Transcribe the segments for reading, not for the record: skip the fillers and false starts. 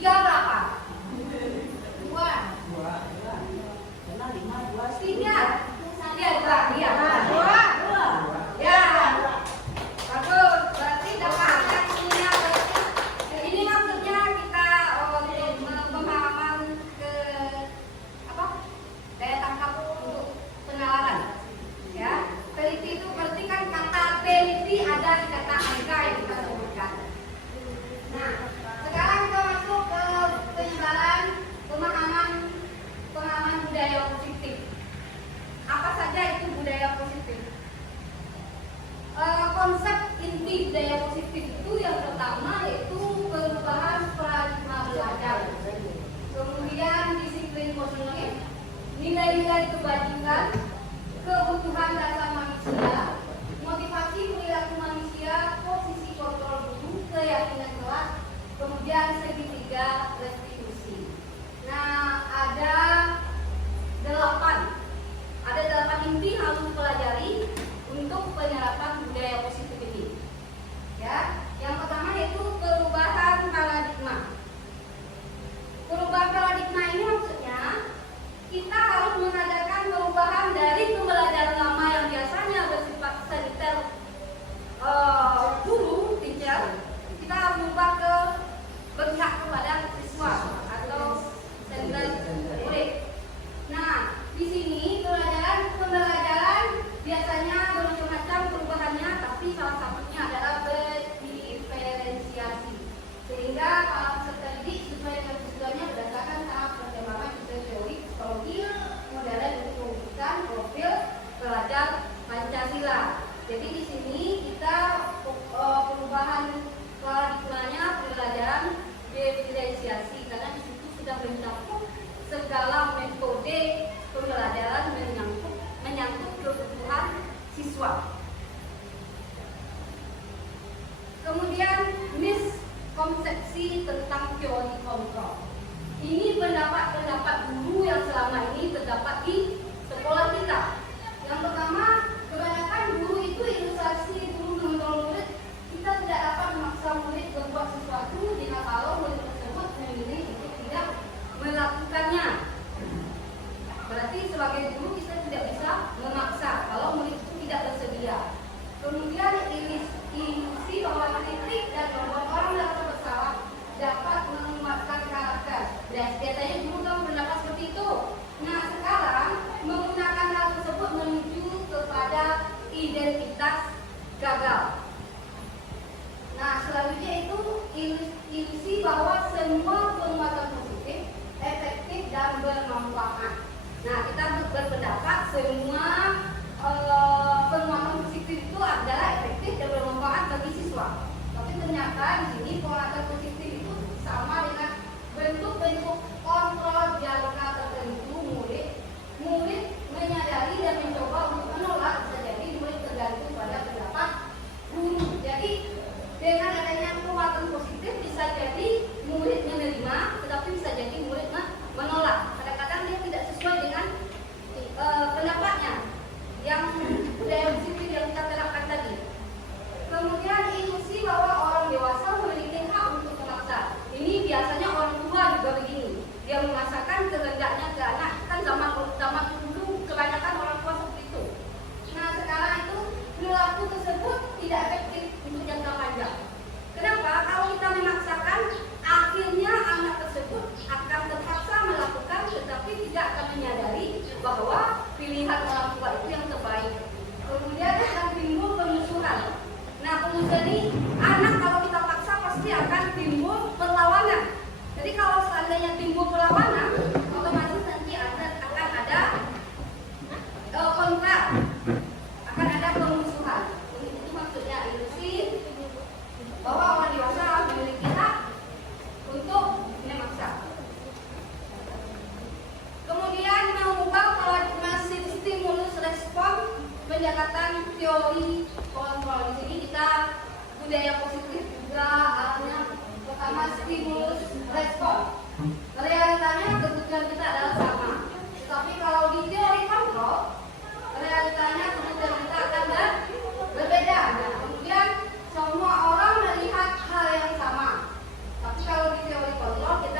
Tiga berapa? Dua. Tiga. Iya. Dua. Ya. Bagus. Berarti dapat hasilnya. Ini maksudnya kita pemahaman ke apa? Daya tangkap untuk penalaran. Ya. Teliti itu berarti kan kata teliti ada di kata angka yang kita sebutkan. Nah, sekarang kita masuk ke penyebaran pemahaman budaya positif. Apa saja itu budaya positif? Konsep inti budaya positif itu yang pertama yaitu perubahan paradigma belajar, kemudian disiplin positif, nilai-nilai kebajikan, kebutuhan dasar manusia, motivasi perilaku manusia, posisi kontrol guru, keyakinan kelas, kemudian segitiga restitusi. Nah, ada 8 inti harus dipelajari untuk penyerapan budaya positif ini. Ya, yang pertama yaitu perubahan paradigma. Perubahan paradigma ini maksudnya kita harus mengajarkan perubahan dari pembelajaran lama yang biasanya bersifat saniter guru, teacher, kita harus berubah ke berpihak kepada siswa atau saniter murid. Nah, di sini pembelajaran biasanya bermacam-macam perubahannya, tapi salah satunya adalah berdiferensiasi. Sehingga para peserta didik sesuai dengan tujuannya berdasarkan tahap perkembangan teori, psikologi, modern untuk mewujudkan profil pelajar Pancasila. Jadi di sini kita perubahan paradigmanya pembelajaran diferensiasi, karena di situ sudah mencakup segala metode pembelajaran menyangkut kebutuhan siswa. Kemudian miskonsepsi tentang teori kontrol. Ini pendapat guru yang selama ini terdapat di sekolah kita. Yang pertama, kebanyakan guru itu ilustrasi guru mengontrol murid. Kita tidak dapat memaksa murid berbuat sesuatu jika kalau murid tersebut memilih untuk tidak melakukannya. Berarti sebagai guru kita tidak bisa memaksa kalau murid itu tidak bersedia. Kemudian ilusi bahwa kritik dan membuat orang merasa bersalah dapat menguatkan karakter. Biasanya guru kan berpendapat seperti itu. Nah, sekarang menggunakan hal tersebut menuju kepada identitas gagal. Nah, selanjutnya itu ilusi bahwa semua penguatan positif efektif dan bermanfaat. Nah, kita berpendapat semua penguatan positif itu adalah efektif dan bermanfaat bagi siswa. Tapi ternyata di sini penguatan positif itu sama dengan bentuk-bentuk kontrol jangka tertentu murid menyadari dan mencoba untuk menolak. Bisa jadi murid tergantung pada pendapat guru. Jadi dengan adanya penguatan positif bisa jadi murid menerima, tetapi bisa jadi murid menolak. Kadang-kadang dia tidak sesuai dengan pendapatnya yang budaya positif yang kita terapkan tadi. Kemudian ilusi bahwa orang dewasa memiliki hak untuk memaksa. Ini biasanya orang tua juga begini. Dia memaksakan kehendaknya ke anak. Kan zaman dulu kebanyakan orang tua seperti itu. Nah, sekarang itu perilaku tersebut tidak efektif untuk jangka panjang. Kenapa? Kalau kita memaksakan, akhirnya anak tersebut akan terpaksa melakukan, tetapi tidak akan menyadari bahwa pilihan orang tua itu yang terbaik. Kemudian akan timbul pemusuhan. Nah, pemusuhan ini anak kalau kita paksa pasti akan timbul perlawanan. Jadi kalau seandainya timbul perlawanan, otomatis nanti akan ada kontra, akan ada pemusuhan. Itu maksudnya ilusi bahwa orang dewasa memiliki hak untuk memaksa. Kemudian mengubah paradigma stimulus respon pendekatan teori kontrol. Di sini kita budaya positif juga artinya pertama stimulus respon. Realitanya kebutuhan kita adalah sama, tapi kalau di teori kontrol realitanya kebutuhan kita akan berbeda. Nah, kemudian semua orang melihat hal yang sama, tapi kalau di teori kontrol kita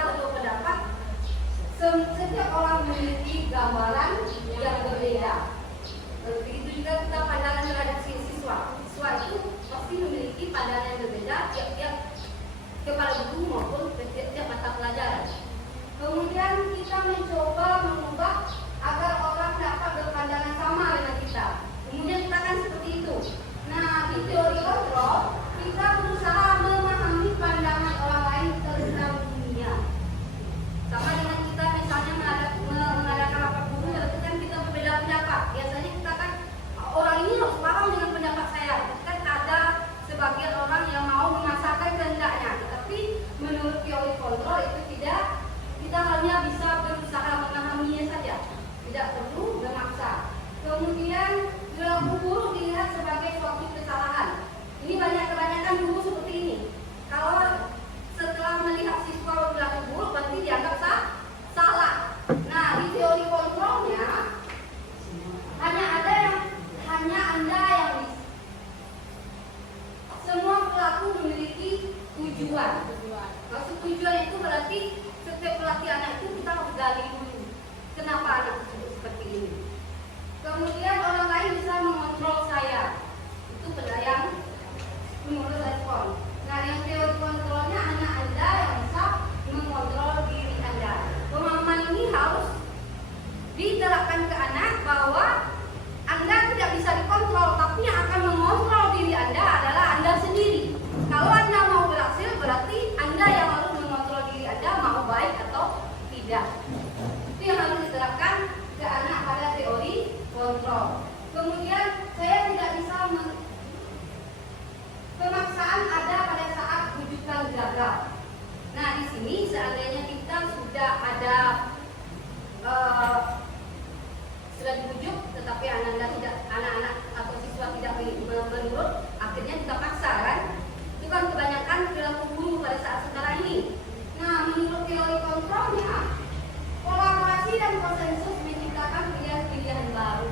kita hanya bisa berusaha memahaminya saja, tidak perlu memaksa. Kemudian perilaku buruk dilihat sebagai suatu kesalahan. Ini kebanyakan guru seperti ini. Kalau setelah melihat siswa berperilaku buruk, berarti dianggap salah. Nah, di teori kontrolnya hanya Anda yang bisa. Semua perilaku memiliki tujuan. Maksud tujuan itu berarti setiap pelatih anak itu kita harus gali dulu. Kenapa anak tersebut seperti ini? Kemudian orang lain bisa mengontrol saya. Itu yang menurut respon. Nah, yang teori kontrolnya hanya Anda yang bisa mengontrol diri Anda. Pemahaman ini harus diterapkan ke anak bahwa Anda tidak bisa dikontrol, tapi yang akan mengontrol diri Anda adalah Anda sendiri. Kalau Anda mau berhasil, berarti Anda yang harus mengontrol diri Anda mau baik atau tidak. Itu yang harus diterapkan ke anak pada teori kontrol. Kemudian saya tidak bisa pemaksaan ada pada saat rujukan gagal. Nah, di sini seandainya kita sudah ada sudah dibujuk, tetapi anak-anak atau siswa tidak menurut, akhirnya kita paksa kan? Itu kan kebanyakan perilaku guru pada saat sekarang ini. Nah, menurut teori kontrolnya, kolaborasi dan konsensus menciptakan pilihan-pilihan baru.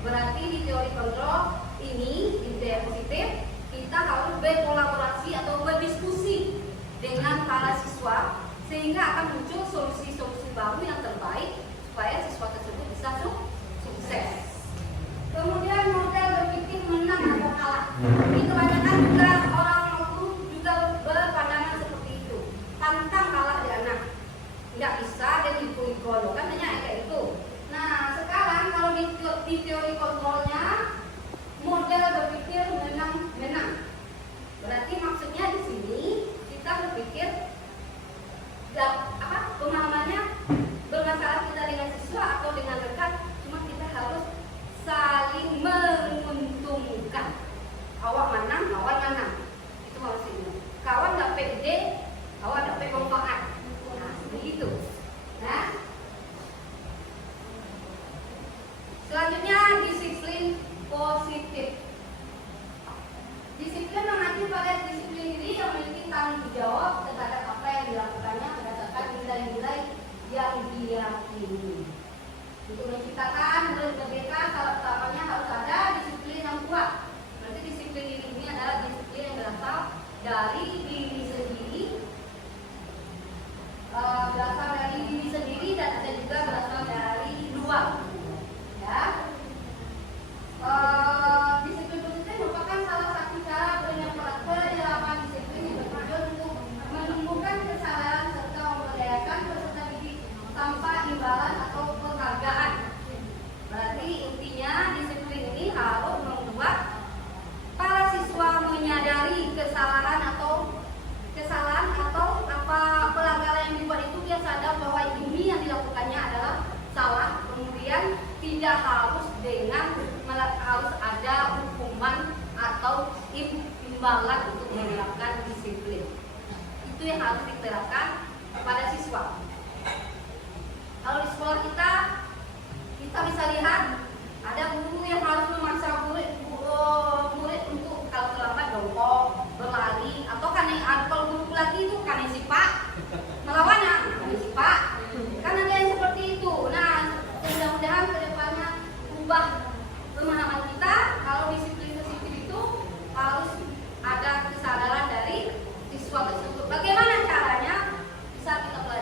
Berarti di teori kontrol ini, di teori positif, kita harus berkolaborasi atau berdiskusi dengan para siswa sehingga akan muncul solusi-solusi baru yang terbaik supaya siswa tersebut bisa sukses. Kemudian model berpikir menang atau kalah. Ini kebanyakan juga orang guru juga berpandangan seperti itu. Tantang kalah di anak. Nggak bisa dan dipukul kan hanya kayak itu. Nah, sekarang kalau di teori kontrolnya model berpikir menang. Berarti maksudnya di sini kita berpikir pemahamannya bermasalah kita dengan siswa atau dengan rekan, cuma kita harus saling menguntungkan. Awak menang, kawan menang. Itu maksudnya. Kawan nggak pede, awak dapat manfaat. Nah, seperti itu. Nah, selanjutnya disiplin positif. Disiplin mengacu pada disiplin diri yang memiliki tanggung jawab terhadap apa yang dilakukannya berdasarkan nilai-nilai yang diyakini. Untuk menciptakan merdeka, salah utamanya harus ada disiplin yang kuat. Nanti disiplin diri ini adalah disiplin yang berasal dari diri sendiri, dan ada juga berasal dari luar. Ya. Disiplin positif merupakan salah satu cara penyerapan disiplin yang bertujuan untuk menumbuhkan kesadaran serta memberdayakan peserta didik tanpa imbalan atau penghargaan. Berarti intinya disiplin ini harus membuat para siswa menyadari kesalahan atau apa pelanggaran yang dibuat itu, dia sadar bahwa ini yang dilakukannya adalah salah. Kemudian tidak harus harus ada hukuman atau imbalan untuk menerapkan disiplin. Itu yang harus diterapkan kepada siswa. Kalau di sekolah kita bisa lihat ada guru yang harus memaksa murid untuk kalau terlambat jongkok, berlari, atau kalau guru lagi itu si Pak melawan si Pak. Kan ada yang seperti itu. Nah, mudah-mudahan kedepannya ubah pemahaman kita kalau disiplin itu harus ada kesadaran dari siswa tersebut. Bagaimana caranya? Bisa kita pelajari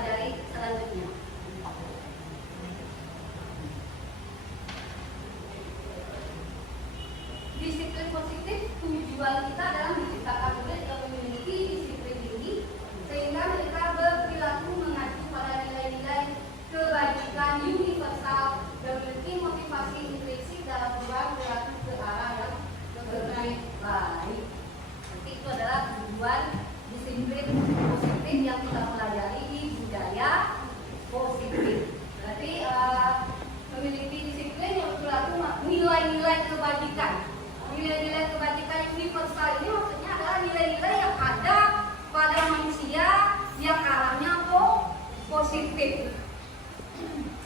positif.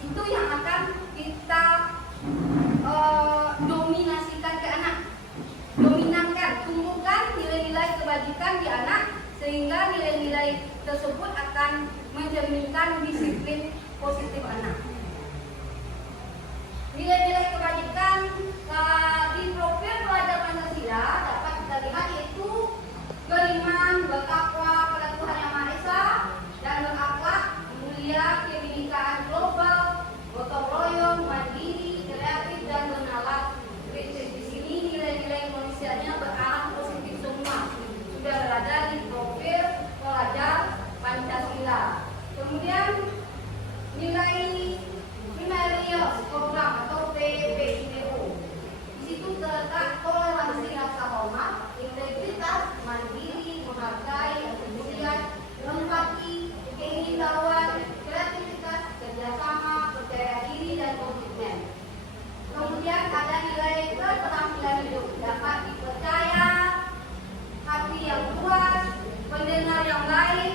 Itu yang akan kita dominasikan ke anak. Dominankan, tumbuhkan nilai-nilai kebajikan di anak sehingga nilai-nilai tersebut akan mencerminkan disiplin positif anak. Nilai-nilai kebajikan di profil pelajar Pancasila dapat kita lihat yaitu beriman, bertakwa kepada Tuhan Yang Maha Esa, dan berakhlak mulia, kebinekaan global, gotong royong, mandiri, kreatif, dan bernalar kritis. Di sini nilai-nilai kemanusiaannya berarah positif semua, sudah berada di profil pelajar Pancasila. Kemudian nilai Primarius program atau PPIPO. Di situ terletak toleransi rasa hormat, integritas, mandiri, menghargai, kemudian empati, keingintahuan, kreativitas, kerjasama, percaya diri, dan komitmen. Kemudian ada nilai keterampilan hidup, dapat dipercaya, hati yang luas, pendengar yang baik,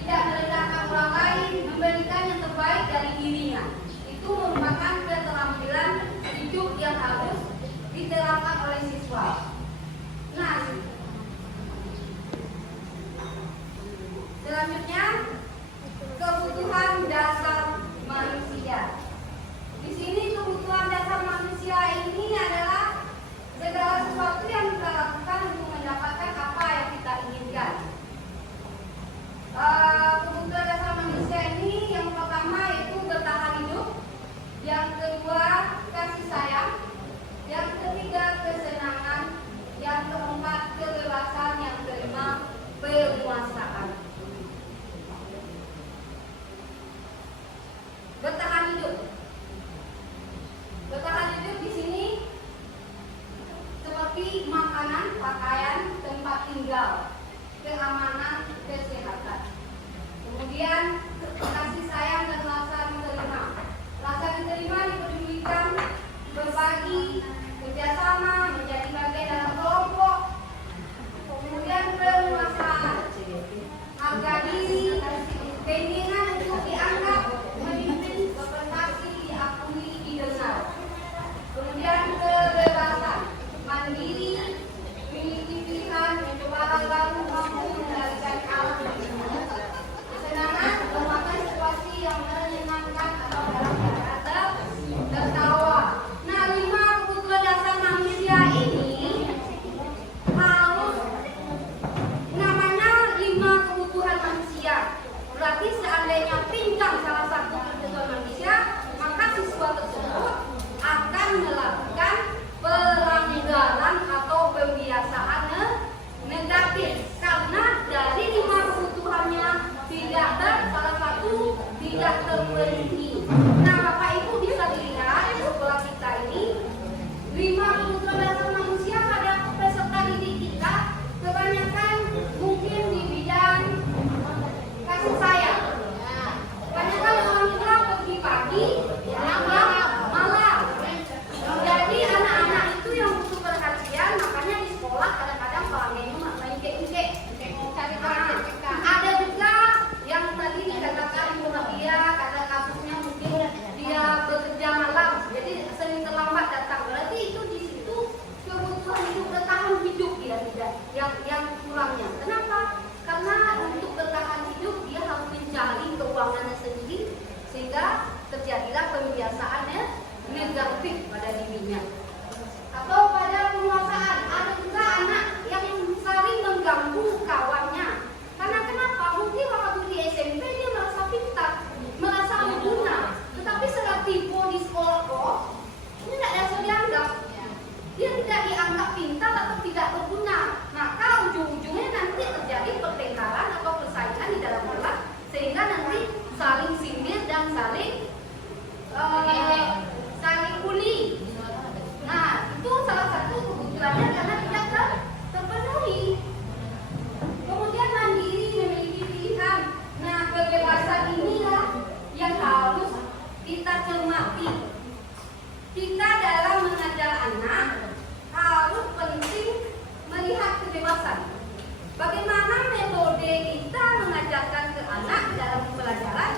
tidak merendahkan orang lain, memberikan yang terbaik dari dirinya. Itu merupakan keterampilan hidup yang harus diterapkan oleh siswa. Nah, selanjutnya kebutuhan dasar manusia. Di sini kebutuhan dasar manusia ini adalah segala sesuatu yang kita lakukan untuk mendapatkan apa yang kita inginkan. Kebutuhan dasar manusia ini yang pertama yaitu bertahan hidup, yang kedua kasih sayang, yang ketiga kesenangan, yang keempat kebebasan, yang kelima penguasaan. Bertahan hidup. Bertahan hidup di sini seperti makanan, pakaian, tempat tinggal, keamanan, kesehatan. Kemudian kasih sayang dan rasa diterima. Rasa diterima diperlukan berbagi, kerjasama, menjadi bagian dalam kelompok. Kemudian penguasaan, harga diri, keinginan untuk dianggap, memimpin, berprestasi, diakui, didengar. Kemudian kebebasan, mandiri, memiliki pilihan, mencoba hal baru, mampu mengendalikan alam. Kesenangan, memakai situasi yang menyenangkan atau dalam kata tertawa. Nah, 5 kebutuhan dasar manusia ini harus namanya 5 kebutuhan manusia. Berarti seandainya pincang salah satu kebutuhan manusia, maka siswa tersebut akan melakukan pelanggaran atau pembiasaan negatif karena dari 5 kebutuhannya tidak salah satu tidak terpenuhi. Nah, Bapak Ibu bisa dilihat di sekolah kita ini 5 kebutuhan dasar manusia pada peserta didik kita kebanyakan mungkin di bidang kasih sayang. Kebanyakan orang tua pergi pagi, pulang malam. Jadi anak-anak itu yang butuh perhatian, makanya di sekolah kadang-kadang pelanggannya main kek-kek. Ada juga yang tadi dikatakan dia karena kasusnya mungkin dia bekerja malam, jadi sering terlambat datang. Berarti itu di situ kebutuhan hidup, bertahan hidup dia tidak yang kurangnya. Kenapa? Karena untuk bertahan hidup dia harus mencari keuangannya sendiri sehingga terjadilah pembiasaannya negatif pada dirinya. Atau pada penguasaan, ada juga anak yang saling mengganggu kawannya. Karena kenapa? Mungkin waktu di SMP dia merasa pintar, merasa berguna, tetapi setelah tipu di sekolah kok, ini tidak ada dianggap. Dia tidak dianggap pintar atau tidak berguna. Maka ujung-ujungnya nanti terjadi pertengkaran atau persaingan di dalam kelas, sehingga nanti saling sindir dan saling bully. Nah, itu salah satu kebutuhannya karena tidak terpenuhi. Kemudian mandiri, memiliki pilihan. Nah, kebebasan inilah yang harus kita cermati. Kita dalam mengajar anak harus penting melihat kebebasan. Bagaimana metode kita mengajarkan ke anak dalam pelajaran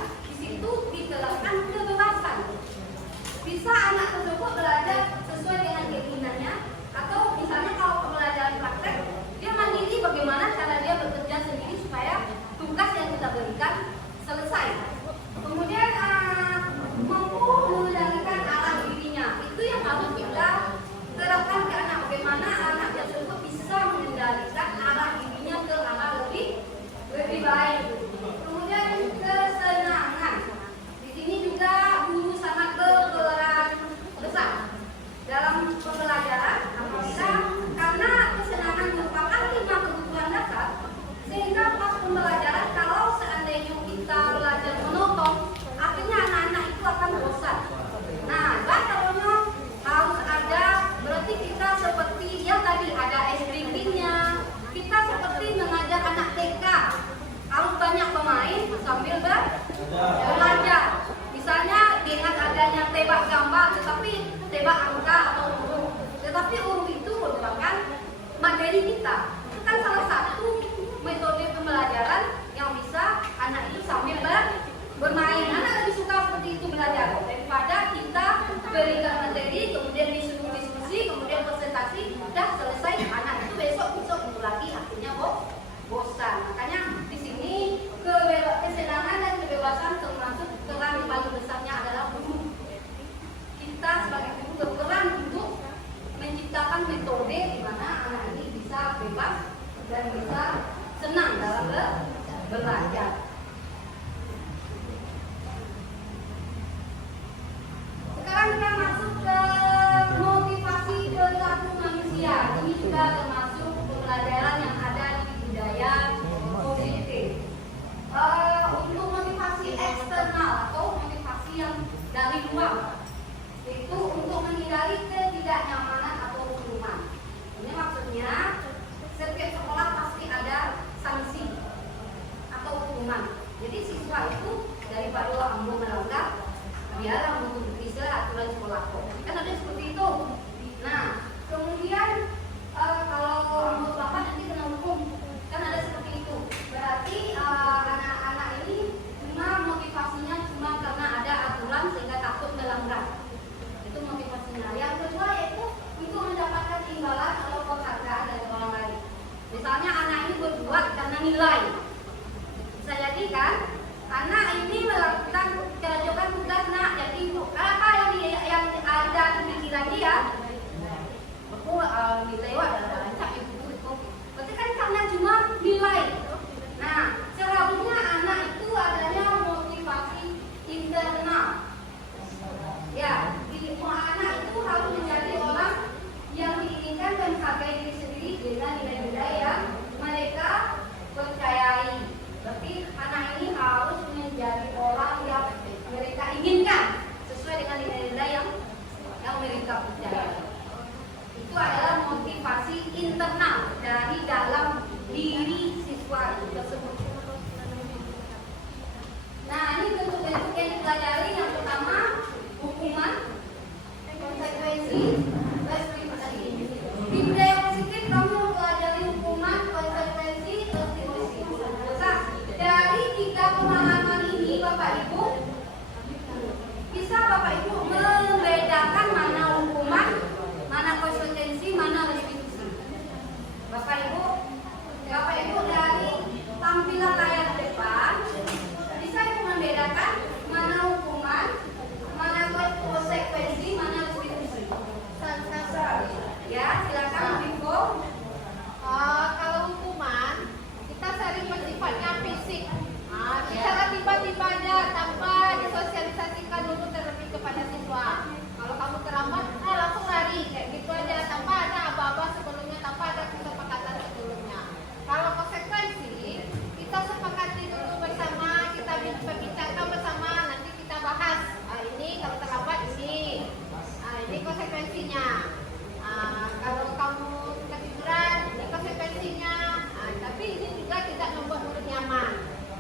dari luar. Itu untuk menghindari ketidaknyamanan atau hukuman. Ini maksudnya setiap sekolah pasti ada sanksi atau hukuman. Jadi siswa itu daripada ambo melanggar, biarlah mengikuti aturan sekolah. Kan ada seperti itu. Nah, kemudian kalau ambo bapak nanti kena hukum, kan ada seperti itu. Berarti anak-anak ini cuma motivasinya cuma karena ada aturan sehingga takut melanggar. Itu motivasinya. Yang kedua yaitu untuk mendapatkan imbalan atau penghargaan dari orang lain. Misalnya anak ini berbuat karena nilai. Bisa jadi kan anak ini melakukan kerjakan tugas nak, jadi apa yang ada di pikiran dia, aku nilai adalah lancar itu. Berarti kan karena cuma nilai. Nah, seharusnya anak itu adanya motivasi internal. Ya, anak itu harus menjadi orang yang diinginkan dan menghargai diri sendiri dengan nilai-nilai yang mereka percayai. Berarti anak ini harus menjadi orang yang mereka inginkan sesuai dengan nilai-nilai yang mereka percayai. Itu adalah motivasi internal dari dalam diri siswa itu tersebut. Nah, ini bentuk-bentuk yang dipelajari. Yang pertama hukuman, konsekuensi, restribusi. Di budaya positif kamu mempelajari hukuman, konsekuensi, restribusi. Nah, dari 3 pemahaman ini Bapak Ibu bisa Bapak Ibu membedakan mana hukuman, mana konsekuensi, mana restribusi. Bapak Ibu dari tampilan layar depan bisa Ibu membedakan mana hukuman, mana konsekuensi, mana restribusi. Ya, silakan Ibu. Kalau hukuman kita sering bersifatnya fisik. Secara tiba-tiba aja tanpa disosialisasikan dulu terlebih kepada siswa. Kalau kamu terlambat, langsung lari kayak gitu aja tanpa ada apa-apa sebelumnya, tanpa ada kesepakatan sebelumnya. Kalau konsekuensi kita sepakati dulu bersama, kita bincangkan bersama, nanti kita bahas. Ini kalau terlambat ini konsekuensinya. Kalau kamu ketiduran, ini konsekuensinya. Tapi ini juga tidak membuat murid nyaman.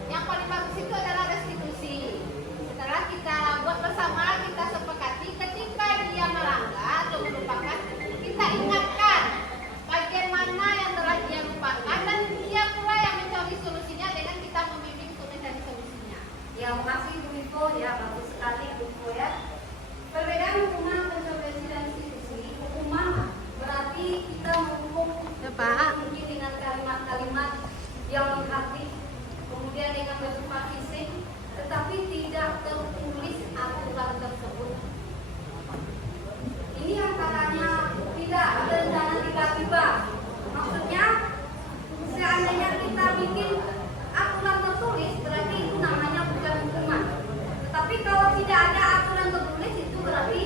Yang paling bagus itu adalah restitusi. Setelah kita buat bersama, kita sepakati ketika dia melanggar atau melupakan, kita ingatkan bagaimana yang telah dia lupakan dan dia pula yang mencari solusinya dengan kita membimbing untuk mencari solusinya. Ya, makasih Bu Info ya, bagus sekali Bu Info ya. Perbedaan hukuman, konsekuensi dan restitusi. Hukuman berarti kita menghukum mungkin dengan kalimat-kalimat yang menghardik, kemudian dengan bersifat fisik, tetapi tidak tertulis aturan tersebut. Ini yang katanya tidak berencana tiba-tiba. Maksudnya seandainya kita bikin aturan tertulis, berarti itu namanya bukan hukuman. Tetapi kalau tidak ada aturan tertulis, itu berarti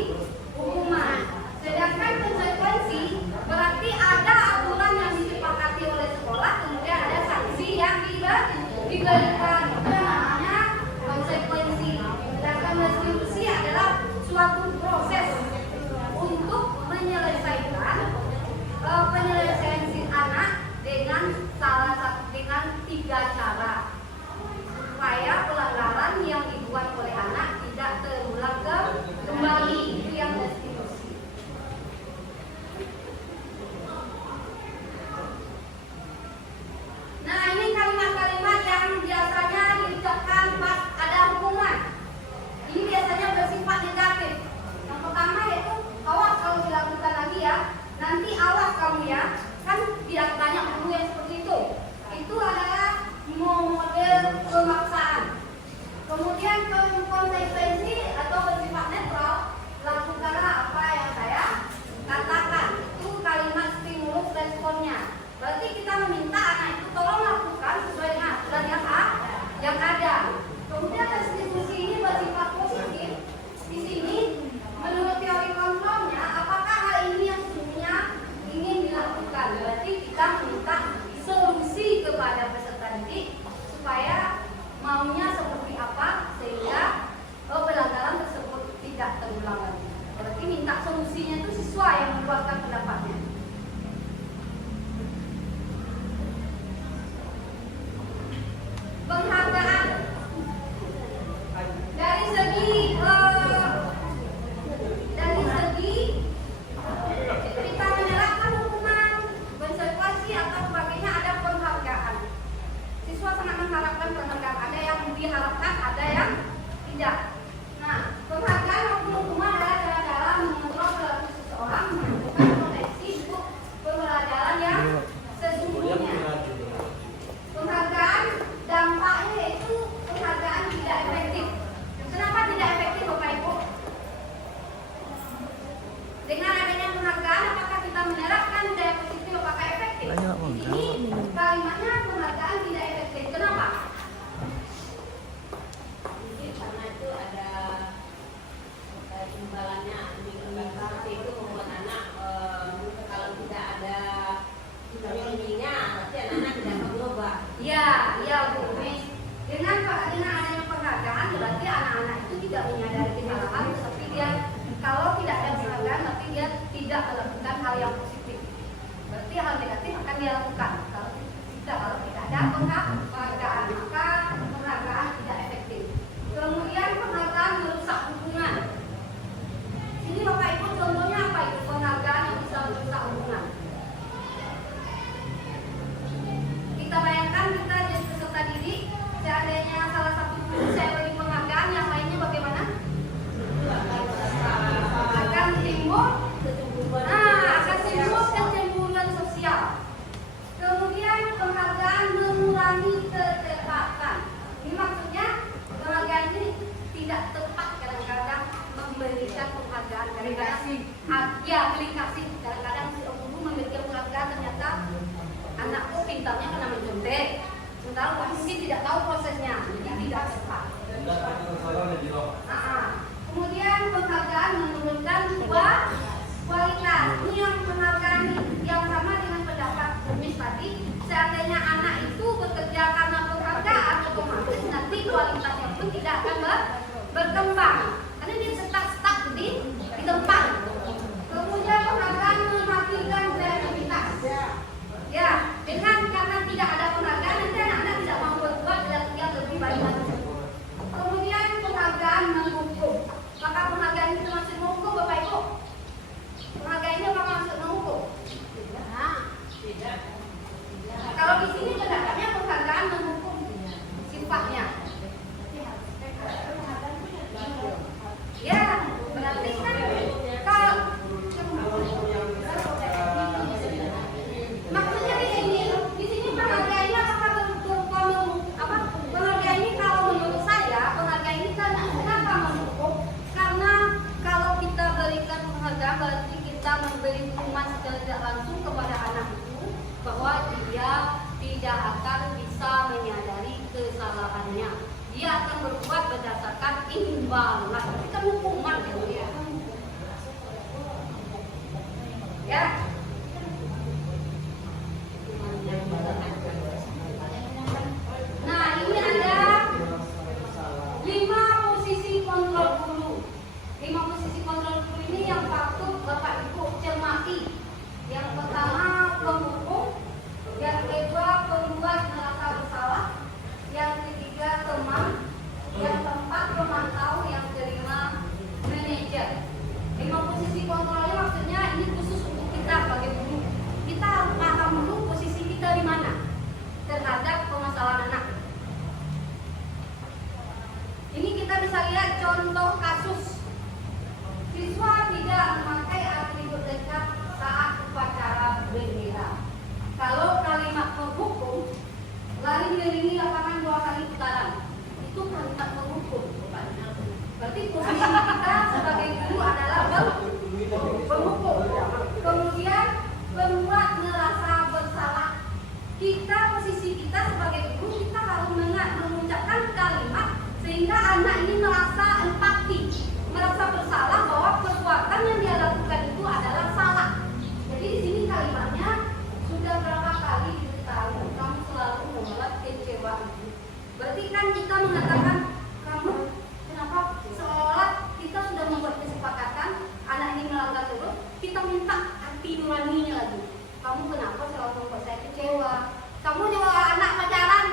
hukuman. Sedangkan konsekuensi berarti ada aturan yang disepakati oleh sekolah, kemudian ada sanksi yang diberikan. Itu namanya konsekuensi. Sedangkan restitusi adalah suatu proses untuk menyelesaikan penyelesaian si anak dengan dengan 3 cara supaya pelanggaran yang dibuat oleh anak tidak terulang kembali. Itu yang restitusi. Nah, ini kalimat-kalimat yang biasanya diucapkan pas ada hukuman. Ini biasanya bersifat negatif. Yang pertama yaitu awas kalau dilakukan lagi ya. Nanti awas kamu ya. Kan tidak banyak guru yang seperti itu. Itu adalah model pemaksaan. Kemudian konsekuensi atau bersifat netral, lakukanlah apa yang saya katakan. Itu kalimat stimulus responnya. Berarti kita meminta anak itu tolong lakukan sesuai dengan aturan yang ada. Kemudian restitusi ini bersifat positif. Di sini menurut teori kontrolnya, apakah hal ini yang sesungguhnya ingin dilakukan? Berarti kita meminta solusi kepada peserta didik supaya maunya seperti apa sehingga Tidak. Nah, penghargaan maupun hukuman adalah cara-cara mengontrol perilaku seseorang menentukan potensi untuk pembelajaran yang sesungguhnya. Penghargaan dampaknya itu penghargaan tidak efektif. Kenapa tidak efektif, Bapak Ibu? Dengan adanya penghargaan, apakah kita menerapkan budaya positif apakah efektif? Di sini kalimatnya penghargaan tidak efektif. Kenapa? Karena itu ada imbalannya, seperti itu membuat anak kalau tidak ada bimbingannya, berarti anak-anak tidak akan berubah. Ya Bu. Dengan adanya penghargaan berarti anak-anak itu tidak menyadari kesalahan, tetapi dia kalau tidak ada penghargaan berarti dia tidak melakukan hal yang positif. Berarti hal negatif akan dia lakukan. Kalau tidak ada penghargaan maka penghargaan tidak efektif. Kemudian penghargaan merusak hubungan. Ini Bapak Ibu contohnya apa itu penghargaan yang bisa merusak hubungan? Kita bayangkan kita jadi peserta didik, seandainya salah satu guru saya beri penghargaan, yang lainnya bagaimana? Akan timbul kecemburuan sosial. Kemudian penghargaan mengurangi ketepatan. Ini maksudnya penghargaan ini tidak tepat kadang-kadang memberikan penghargaan. Beli kasih. Kadang-kadang si guru memberikan penghargaan ternyata anakku pintarnya kena mencontek. Sementara mungkin tidak tahu prosesnya, jadi tidak tepat. Kemudian penghargaan menurunkan kualitas. Ini yang penghargaan yang sama dengan pendapat Kumis tadi. Seandainya anak itu bekerja karena penghargaan, otomatis nanti kualitasnya pun tidak akan berkembang. Karena dia stuck di tempat. Kemudian penghargaan mematikan kreativitas. Ya, karena tidak ada penghargaan nanti anak-anak tidak mau berbuat yang lebih baik lagi. Kemudian penghargaan menghukum. Maka penghargaan itu maksud menghukum, Bapak Ibu? Penghargaan ini apa maksud menghukum? Tidak. Kalau di sini pendapatnya penghargaan menghukum sifatnya. Ya, berarti kan kalau maksudnya di sini penghargaannya apakah penghargaan ini kalau menurut saya penghargaan ini kenapa menghukum? Karena kalau kita berikan penghargaan berarti kita memberi hukuman secara tidak langsung kepada anak itu bahwa dia tidak akan bisa menyadari kesalahannya. Dia akan berbuat berdasarkan imbalan. Itu kan hukuman ya. Ya. Nah, ini ada 5 posisi kontrol guru. 5 posisi kontrol guru ini yang patut Bapak Ibu cermati. Yang pertama penghukum, yang kedua pembuat merasa bersalah, yang ketiga teman, yang keempat pemantau, yang kelima manajer. 5 posisi kontrolnya maksudnya ini khusus untuk kita sebagai guru. Kita harus paham dulu posisi kita di mana terhadap permasalahan anak. Ini kita bisa lihat contoh kasus. Siswa tidak memakai atribut lengkap saat upacara bendera. Kalau kalimat penghukum, lari kelilingi lapangan 2 kali putaran. Itu kalimat penghukum. Berarti posisi kita sebagai guru adalah penghukum. Kemudian membuat merasa bersalah. Posisi kita sebagai guru, kita harus mengucapkan kalimat sehingga anak ini merasa empati, merasa bersalah bahwa perbuatan yang dia lakukan itu adalah salah. Jadi di sini kalimatnya sudah berapa kali diberitahu, kamu selalu membuat kecewa itu. Berarti kan kita mengatakan kamu kenapa, seolah kita sudah membuat kesepakatan anak ini melanggar terus, kita minta hati nuraninya lagi. Kamu kenapa selalu membuat saya kecewa? Kamu juga anak pacaran,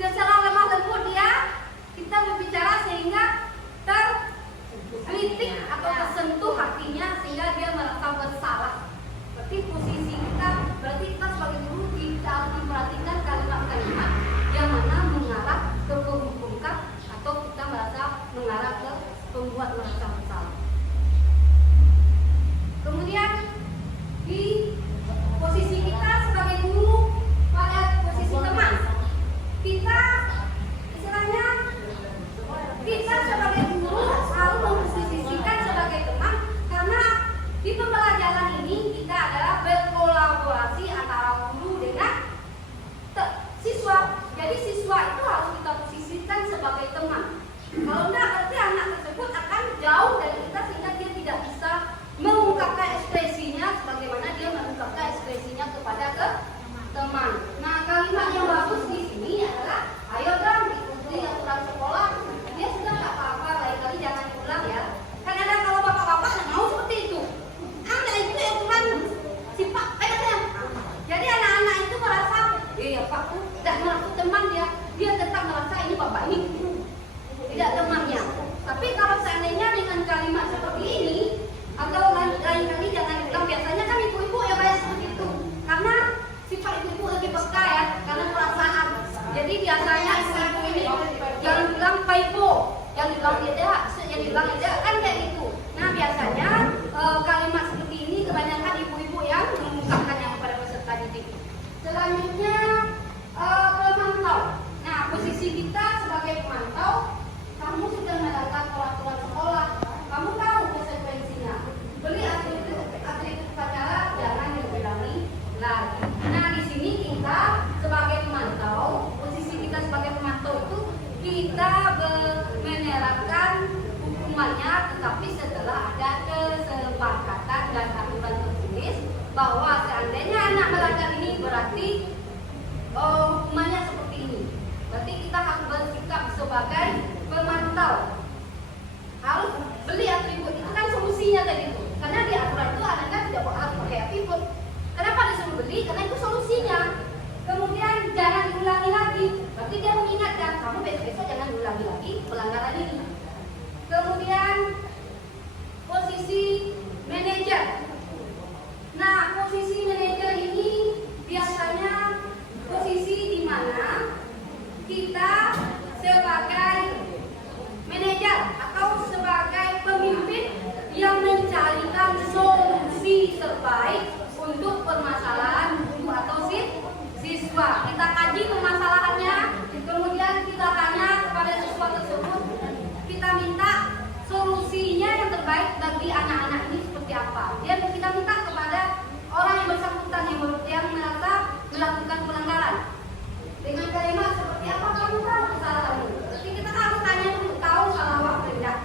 secara lemah lembut dia, kita berbicara sehingga terkritik atau tersentuh hatinya sehingga dia merasa bersalah. Berarti posisi kita, berarti kita sebagai guru kita harus diperhatikan kalimat-kalimat yang mana mengarah ke mengarah ke pembuat merasa bersalah. Kemudian di posisi kita sebagai guru pada posisi teman, kita istilahnya kita sebagai guru selalu memposisikan sebagai teman, karena di pembelajaran ini kita adalah berkolaborasi antara guru dengan siswa. Jadi siswa itu harus kita posisikan sebagai teman. Kalau enggak, berarti anak tersebut akan jauh dari kita sehingga dia tidak bisa mengungkapkan ekspresinya sebagaimana dia mengungkapkan ekspresinya kepada teman. Nah, kalimat yang bagus di sini adalah ayo dong ikuti aturan sekolah. Dia sudah nggak apa-apa, lain kali jangan diulang ya. Kan ada kalau bapak-bapak yang mau seperti itu. Anda itu yang Tuhan sifat katanya. Jadi anak-anak itu merasa, ya Pak, tidak merasa teman dia tetap merasa ini bapak ini tidak temannya. Tapi kalau seandainya dengan kalimat seperti ini atau lain kali jangan diulang, biasanya kan ibu-ibu ya banyak seperti itu. Karena sifat ibu-ibu lebih peka ya, karena perasaan. Jadi biasanya ibu-ibu ini jangan bilang Pak Ibu, yang dibilang tidak kan kayak gitu. Nah biasanya kalimat seperti ini kebanyakan ibu-ibu yang mengungkapkannya kepada peserta didik. Selanjutnya pemantau. Nah posisi kita sebagai pemantau, kamu sudah mendapat peraturan sekolah, kamu tahu konsekuensinya. Beli atribut upacara jangan diulangi lagi. Nah di sini kita sebagai pemantau, posisi kita sebagai pemantau itu kita menerapkan hukumannya, tetapi setelah ada kesepakatan dan aturan tertulis bahwa seandainya anak melanggar ini berarti hukumannya seperti ini. Berarti kita harus bersikap sebagai pemantau. Harus beli atribut, itu kan solusinya tadi itu. Karena di aturan itu anak-anak tidak harus pakai atribut. Kenapa disuruh beli? Karena itu solusinya. Kemudian jangan diulangi lagi. Berarti dia mengingatkan kamu besok-besok jangan diulangi lagi pelanggaran ini. Kemudian posisi manajer. Nah posisi manajer ini biasanya posisi di mana kita sebagai manajer atau sebagai pemimpin yang mencarikan solusi terbaik untuk permasalahan guru atau siswa. Kita kaji permasalahannya, kemudian kita tanya kepada siswa tersebut, kita minta solusinya yang terbaik bagi anak-anak ini seperti apa. Dan kita minta kepada orang yang bersangkutan yang merasa melakukan pelanggaran dengan kalimat seperti apa, kamu tahu kesalahanmu. Jadi kita harus tanya dulu, tahu salah apa tidak.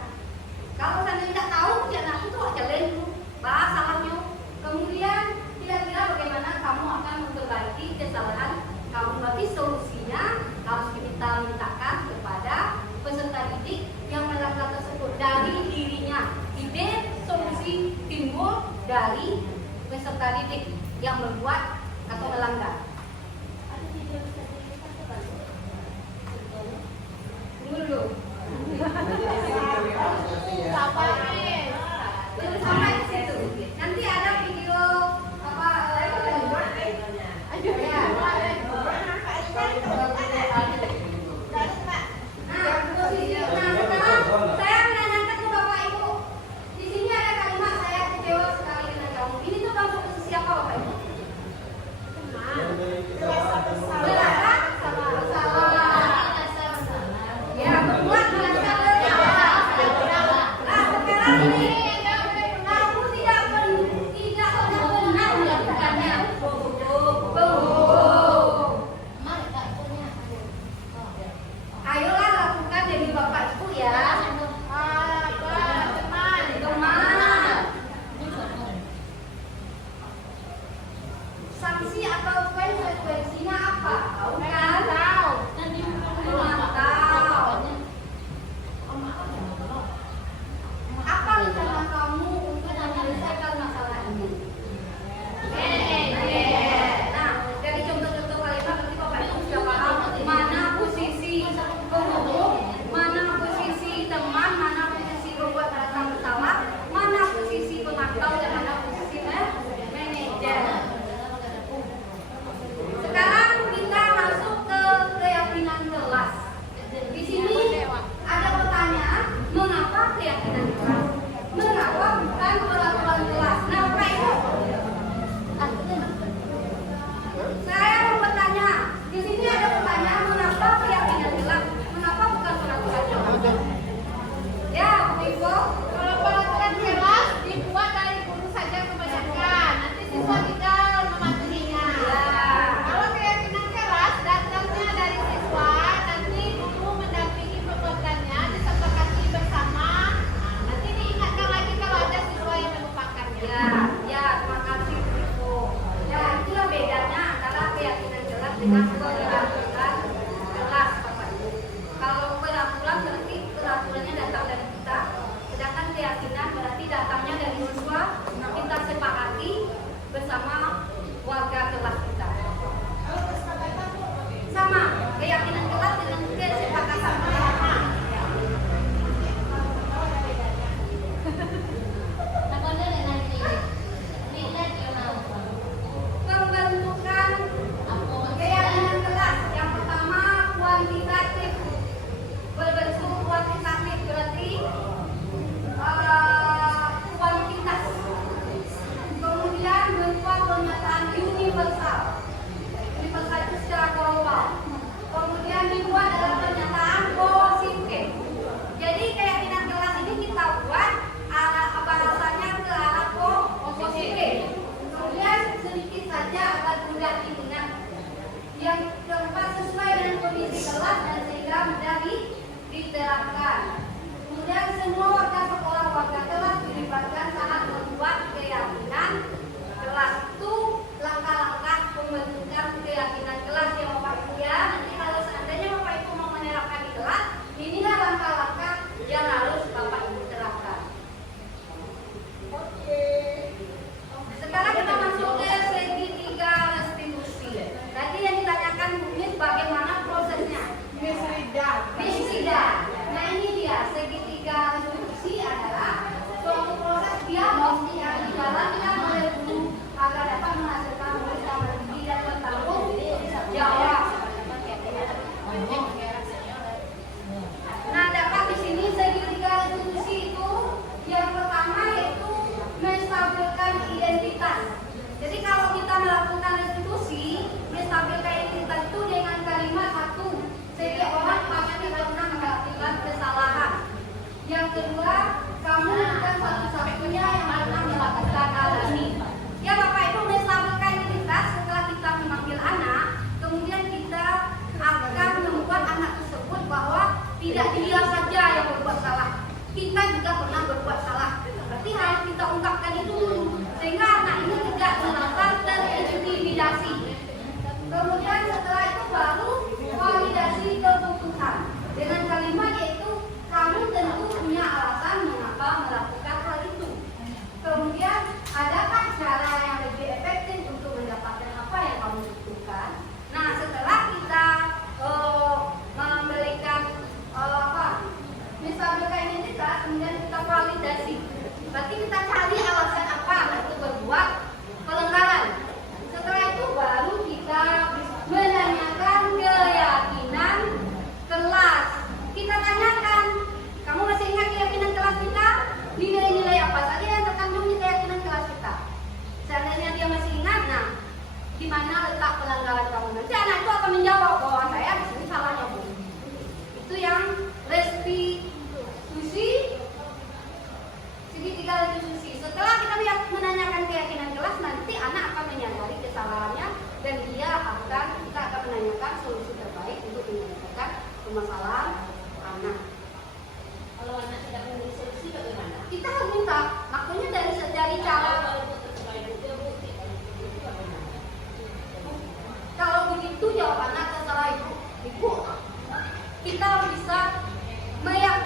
Kalau saya tidak tahu, jangan aku tuh jalan dulu bahas salahnya. Kemudian kira-kira bagaimana kamu akan memperbaiki kesalahan kamu. Berarti solusinya harus kita mintakan kepada peserta didik yang melanggar tersebut dari dirinya. Ide solusi timbul dari peserta didik yang membuat atau melanggar. Tunggu dulu. Belum sampai ke situ. Nanti ada video apa saya menanyakan ke Bapak Ibu. Di sini ada kalimat saya kecewa sekali dengan kamu. Ini tuh kamu posisi apa Bapak Ibu? Bersalah. Ya, membuat merasa bersalah.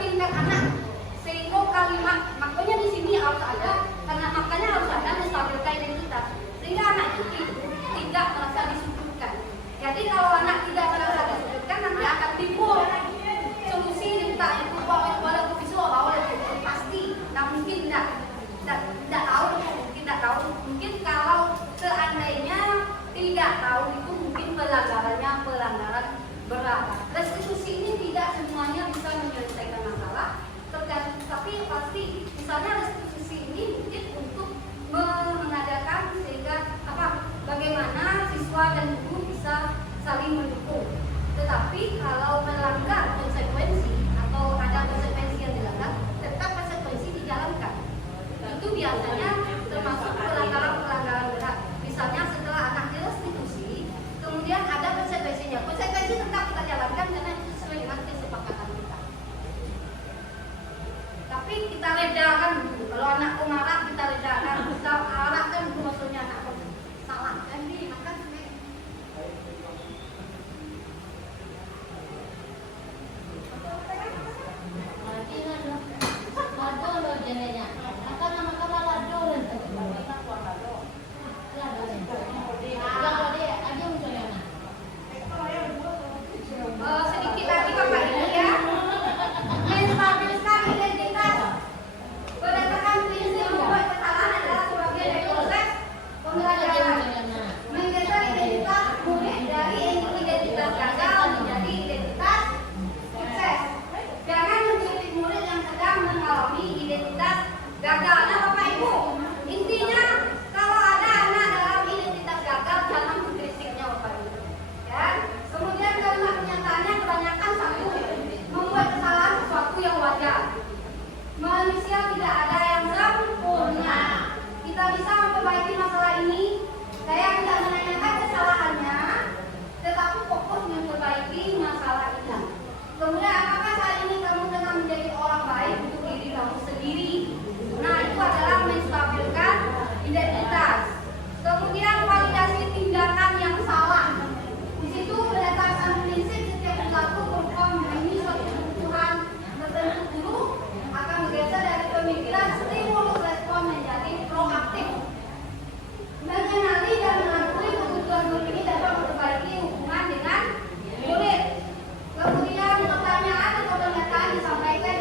mencerminkan anak. Sehingga kalimat makanya di sini harus ada, karena makanya harus ada menstabilkan identitas. Sehingga anak itu tidak merasa disudutkan. Jadi kalau anak tidak merasa disudutkan, nanti akan timbul solusi tidak itu walaupun visual awal pasti, nah mungkin tidak tahu mungkin kalau seandainya tidak tahu itu mungkin pelanggaran berat. Restitusi ini tidak semuanya bisa menyelesaikan masalah, tapi pasti misalnya restitusi ini mungkin untuk mengadakan sehingga bagaimana siswa dan guru bisa saling mendukung. Tetapi kalau melanggar konsekuensi atau ada konsekuensi yang dilanggar, tetap konsekuensi dijalankan. Itu biasanya termasuk pelanggaran berat. Misalnya setelah anak direstitusi, kemudian ada konsekuensinya. Konsekuensi tetap kita jalankan karena itu sesuai dengan kesepakatan kita. Tapi kita redakan dulu. Kalau anak marah kita redakan, kita arahkan dulu maksudnya anak salah. Dan dimakan sedikit lagi Bapak Ibu ya. Menstabilkan identitas berdasarkan prinsip membuat kesalahan adalah sebagian dari proses pembelajaran. Menggeser identitas murid dari identitas gagal menjadi identitas sukses. Jangan mengkritik murid yang sedang mengalami identitas gagal. Nah Bapak Ibu, intinya kalau ada anak dalam identitas gagal jangan mengkritiknya Bapak Ibu. Ya. Kemudian kalimat kenyataannya kebanyakan satu, membuat kesalahan sesuatu yang wajar. Manusia tidak ada yang sempurna. Kita bisa memperbaiki masalah ini. Saya tidak menanyakan kesalahannya, tetapi fokus memperbaiki masalah itu. Kemudian apakah saat ini kamu tengah menjadi orang baik untuk diri kamu sendiri? Nah itu adalah menstabilkan identitas. Kemudian validasi tindakan yang salah. Di situ berdasarkan prinsip setiap perilaku berupa memenuhi suatu kebutuhan tertentu dulu akan bergeser dari pemikiran stimulus respon menjadi proaktif. Mengenali dan mengakui kebutuhan murid ini dapat memperbaiki hubungan dengan murid. Kemudian pertanyaan atau pernyataan disampaikan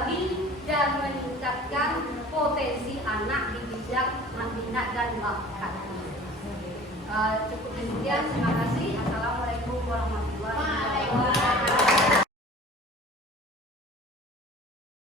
menggali dan meningkatkan potensi anak di bidang minat dan bakat. Cukup demikian, terima kasih. Assalamualaikum warahmatullahi wabarakatuh.